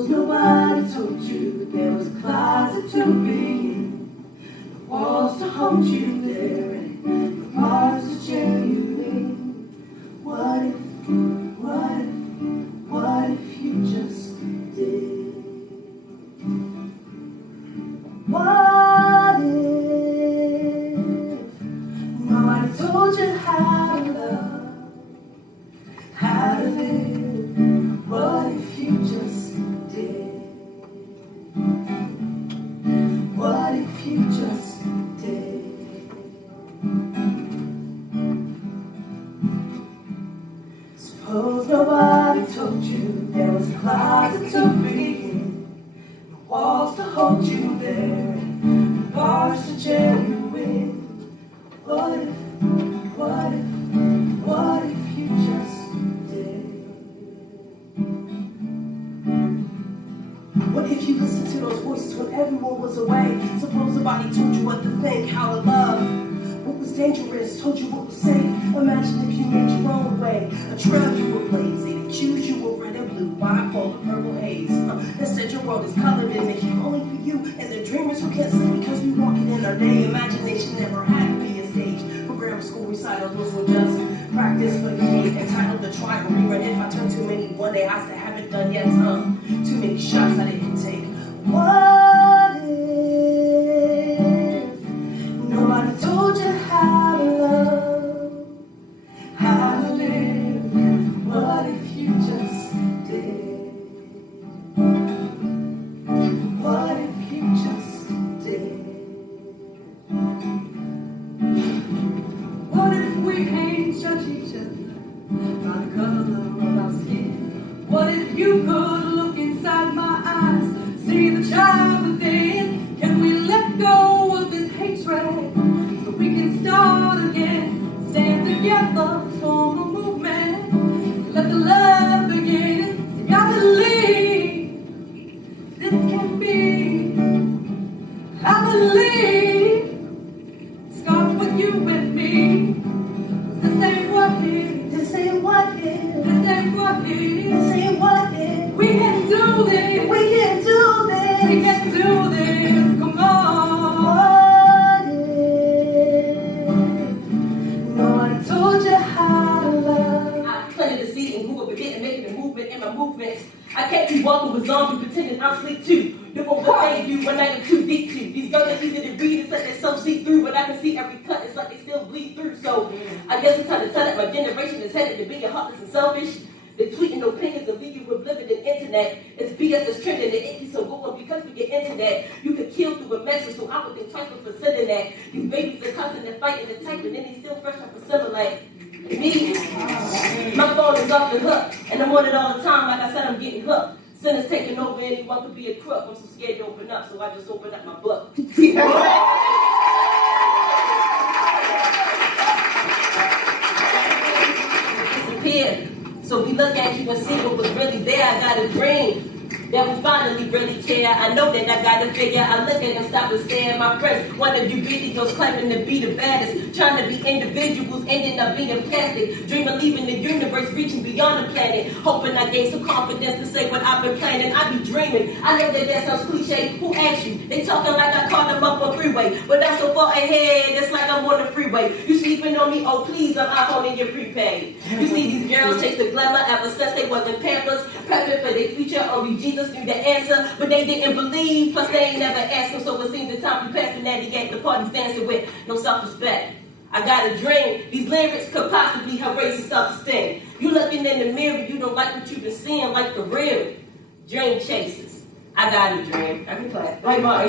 Suppose nobody told you there was a closet to be in, the walls to hold you there, and the bars to chain you in. What if you just did? What if nobody told you how to love, how to live? What if you just did? What if you just did? Suppose nobody told you there was a closet to be in, the walls to hold you there, and the bars to jail you in. What if you just did? What if you listened to those voices when everyone was away? Suppose somebody told you what to think, how to love, what was dangerous, told you what was safe. Imagine if you made your own way, a trail you were blaze. They didn't choose you were red and blue, why I call it purple haze. That said your world is colored and they only for you and the dreamers who can't sleep because we walking in our day. Imagination never had to be a stage for grammar school recitals. Those were just practice for the game, entitled to try and rerun. If I turn too many one day, I still haven't done yet. Too many shots I didn't take. What if nobody told you how to love, how to live? What if you just did? What if you just did? What if we can't judge each other by the color of our skin? What if you could look inside my eyes, see the child within? Can we let go of this hatred so we can start again? Stand together, form a movement, let the love begin. See, I believe this can be. I believe it starts with you and me. 'Cause this ain't what it. This ain't what it. This ain't what it. This ain't what it. We can do this. We can do this. We can do this. Come on. What if nobody told you how to love? I planted the seed and grew up again and making a movement in my movements. I can't be walking with zombies pretending I'm sleep too. Doing what they do when I am too deep to. These girls are easy to read, it's like they're so see through, but I can see every cut, it's like they still bleed through. So I guess it's time to tell that my generation is headed to being heartless and selfish. They're tweeting opinions and leave you with living in internet. It's BS that's trending and icky, so go on because we get internet. You could kill through a message, so I would think twice for considering that. These babies are cussing and fighting and typing, and they still fresh off a Similac. Me, my phone is off the hook, and I'm on it all the time. Like I said, I'm getting hooked. Sinners taking over, anyone could be a crook. I'm so scared to open up, so I just open up my book. Disappeared. So we look at you and see what was really there. I got a dream that we finally really care. I know that I got a figure. I look at them, stop and stare. My friends want to do videos claiming to be the baddest, trying to be individuals, ending up being plastic. Dream of leaving the universe, reaching beyond the planet, hoping I gain some confidence to say what I've been planning. I be dreaming. I know that sounds cliche. Who asked you? They talking like I called them up on freeway, but I'm so far ahead. It's like I'm on the freeway. You sleeping on me? Oh please, I'm iPhone in your prepaid. You see these girls chase the glamour ever since they wasn't Pampers, prepping for their future. Only Jesus knew the answer, but they didn't believe. Plus they ain't never asked him, so it seems the time we passed the natty at the parties dancing with no self-respect. I got a dream. These lyrics could possibly have raised your self-esteem. You looking in the mirror, you don't like what you've been seeing, like the real dream chasers. I got a dream. I can clap. Like my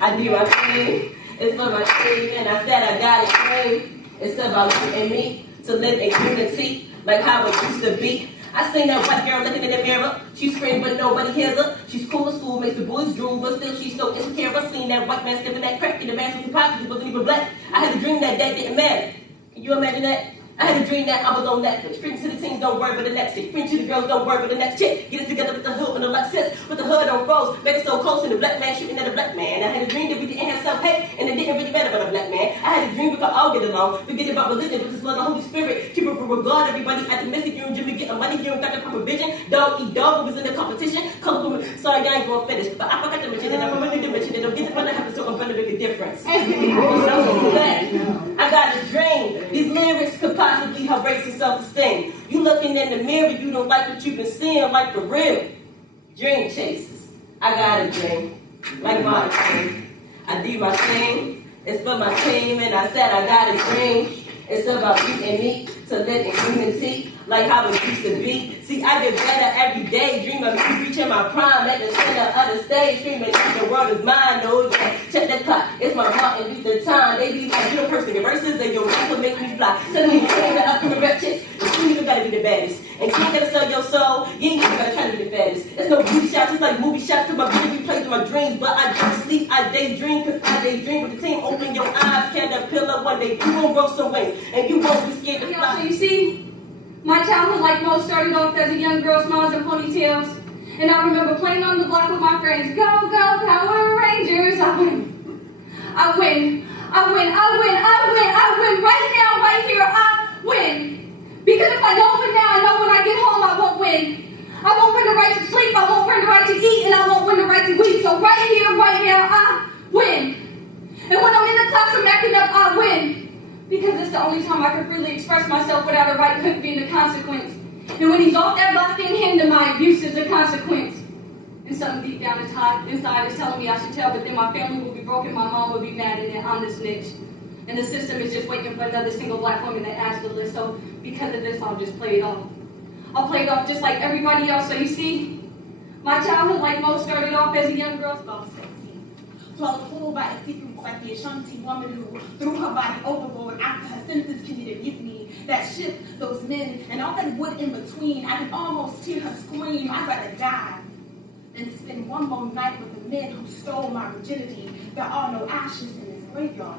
I do my dream. It's for my team, and I said I got a dream. It's about you and me to live in unity, like how it used to be. I seen that white girl looking in the mirror. She screamed, but nobody hears her. She's cool at school, makes the boys drool, but still she's so insecure. I seen that white man sniffing that crack in the mask with the pockets. He wasn't even black. I had a dream that didn't matter. Can you imagine that? I had a dream that I was on Netflix. Preaching to the teens, don't worry about the next chick. Preaching to the girls, don't worry about the next chick. Get it together with the hood and the Lexus. With the hood on froze. Make it so close and the black man shooting at a black man. I had a dream that we didn't have self-hate and it didn't really matter about a black man. I had a dream we could all get along. Forget about religion, but just love the Holy Spirit. Keep it for regard. Everybody optimistic. You and Jimmy getting money. You don't got the proper vision. Dog eat dog. We was in the competition. Colorful. Sorry, I ain't going to finish. But I forgot to mention that I'm from a new dimension. They don't get the fun to happen, so I'm going to make a difference. I got a dream. These lyrics could possibly help raise your self-esteem. You looking in the mirror, you don't like what you've been seeing, like for real. Dream chasers. I got a dream. Like my dream. I do my thing. It's for my team, and I said I got a dream. It's about you and me to live in unity, like how it used to be. See, I get better every day. Dream of me reaching my prime at the center of the stage. Dreaming that the world is mine. Oh yeah, check that clock. It's my Martin Luther time. They be like, you the person, your verses and your rap will make me fly. Suddenly you ain't the upcoming rap chicks. You even gotta be the baddest. And you ain't gotta sell your soul. You ain't even gotta try to be the baddest. There's no beauty shots, it's like movie shots. Cause my beauty plays in my dreams. But I don't sleep, I daydream. Cause I daydream with the team. Open your eyes, caterpillar. One day you gon' grow some wings. And you won't be scared to fly. So you see, my childhood, like most, started off as a young girl, smiles and ponytails. And I remember playing on the block with my friends. Go, go, Power Rangers. I win. I win. I win. I win. I win. I win. Right now, right here, I win. Because if I don't win now, I know when I get home I won't win. I won't win the right to sleep. I won't win the right to eat. And I won't win the right to weep. So right here, right now, I win. And when I'm in the classroom acting up, I win. Because it's the only time I can freely express myself without a right hook being the consequence. And when he's off that locked in him, then my abuse is the consequence. And something deep down inside is telling me I should tell, but then my family will be broken, my mom will be mad, and then I'm the snitch. And the system is just waiting for another single black woman that adds to the list. So because of this, I'll just play it off. I'll play it off just like everybody else. So you see, my childhood, like most, started off as a young girl. Swallowed whole by its secrets like the Ashanti woman who threw her body overboard after her senses committed mutiny. That ship, those men, and all that wood in between. I could almost hear her scream, I'd rather die than spend one more night with the men who stole my virginity. There are no ashes in this graveyard.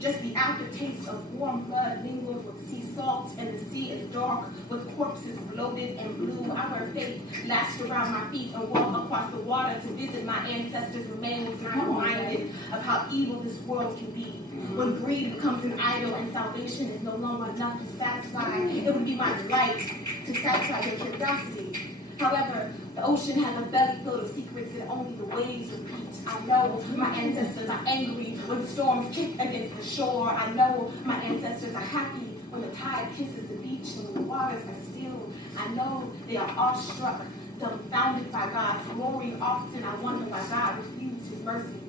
Just the aftertaste of warm blood mingled with sea salt, and the sea is dark with corpses bloated and blue. I wear faith lashed around my feet and walk across the water to visit my ancestors' remains. And I'm reminded of how evil this world can be. When greed becomes an idol and salvation is no longer enough to satisfy, it would be my delight to satisfy your curiosity. However, the ocean has a belly full of secrets that only the waves repeat. I know my ancestors are angry when storms kick against the shore. I know my ancestors are happy when the tide kisses the beach and when the waters are still. I know they are awestruck, dumbfounded by God's glory. Often I wonder why God refused his mercy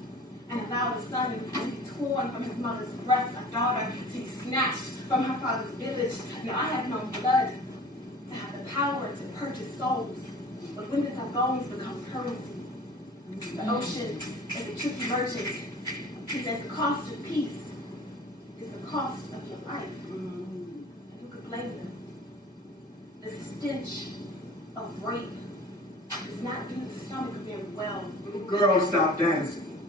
and allowed the son to be torn from his mother's breast, a daughter to be snatched from her father's village. Now I have known blood to have the power to purchase souls, but when did our bones become currency? The ocean is a tricky merchant. He says the cost of peace is the cost of your life. And who could blame them? The stench of rape does not do the stomach very well. Little girl stopped dancing.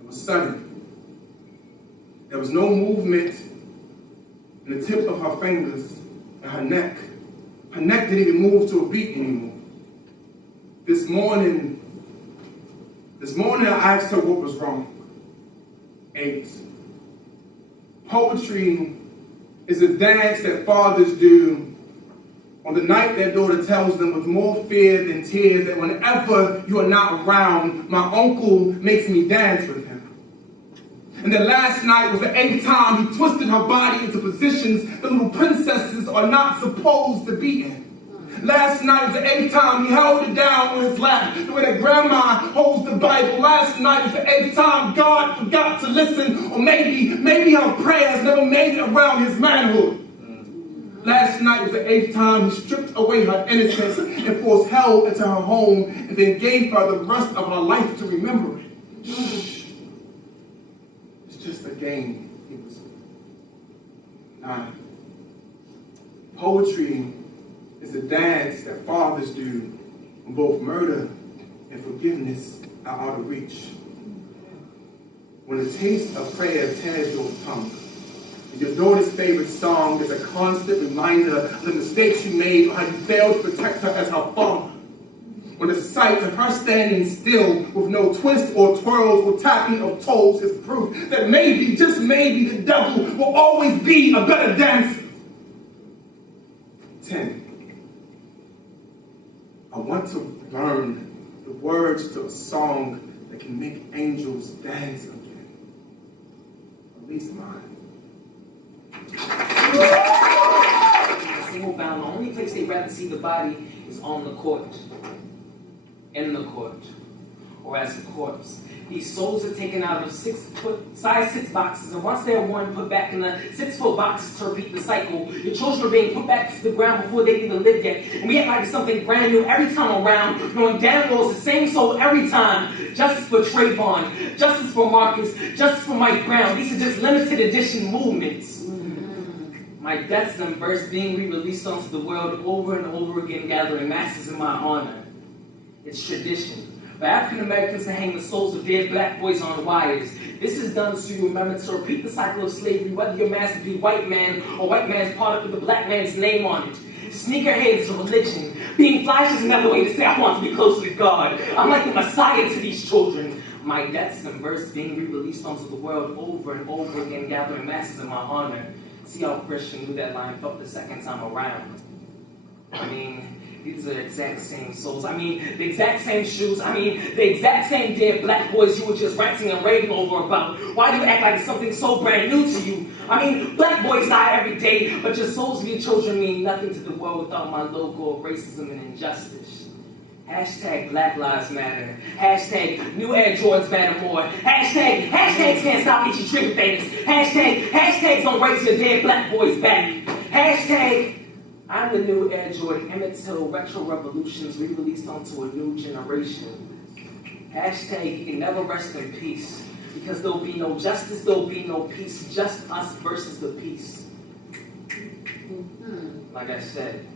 It was sudden. There was no movement in the tip of her fingers and her neck. Her neck didn't even move to a beat anymore. This morning I asked her what was wrong. 8. Poetry is a dance that fathers do on the night their daughter tells them with more fear than tears that whenever you are not around, my uncle makes me dance with him. And that last night was the 8th time he twisted her body into positions that little princesses are not supposed to be in. Last night was the 8th time he held it down on his lap, the way that grandma holds the Bible. Last night was the 8th time God forgot to listen, or maybe her prayers never made it around his manhood. Last night was the 8th time he stripped away her innocence and forced hell into her home, and then gave her the rest of her life to remember it. It's just a game, he was. Poetry is a dance that fathers do when both murder and forgiveness are out of reach. When the taste of prayer tears your tongue, Your daughter's favorite song is a constant reminder of the mistakes you made or how you failed to protect her as her father. When the sight of her standing still with no twist or twirls or tapping of toes is proof that maybe, just maybe, the devil will always be a better dancer. 10. I want to learn the words to a song that can make angels dance again. At least mine. Single bound, the only place they'd rather see the body is on the court, in the court, or as a corpse. These souls are taken out of size 6 boxes, and once they're worn, put back in the 6-foot boxes to repeat the cycle. Your children are being put back to the ground before they even live yet, and we act like it's something brand new every time around, knowing damn well it's the same soul every time. Justice for Trayvon, justice for Marcus, justice for Mike Brown. These are just limited edition movements. My deaths and births being re-released onto the world over and over again, gathering masses in my honor. It's tradition for African Americans to hang the souls of dead black boys on wires. This is done so you remember to repeat the cycle of slavery, whether your master be white man or white man's product with the black man's name on it. Sneakerhead is a religion. Being flash is another way to say I want to be close to God. I'm like the Messiah to these children. My deaths and births being re-released onto the world over and over again, gathering masses in my honor. See how Christian knew that line felt the second time around. I mean, these are the exact same souls. I mean, the exact same shoes. I mean, the exact same dead black boys you were just ranting and raving over about. Why do you act like it's something so brand new to you? I mean, black boys die every day, but your souls of your children mean nothing to the world without my logo of racism and injustice. Hashtag Black Lives Matter. Hashtag New Air Jordans matter more. Hashtags can't stop itchy trigger things. Hashtags don't raise your dead black boys back. Hashtag I'm the new Air Jordan Emmett Till retro revolutions re-released onto a new generation. Hashtag you can never rest in peace. Because there'll be no justice, there'll be no peace. Just us versus the peace. Like I said,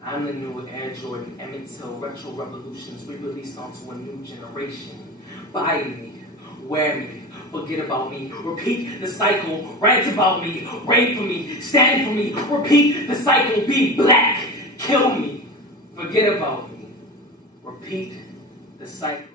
I'm the new Air Jordan Emmett Till retro revolutions re-released onto a new generation. Buy me, wear me, forget about me, repeat the cycle, rant about me, rave for me, stand for me, repeat the cycle, be black, kill me, forget about me, repeat the cycle.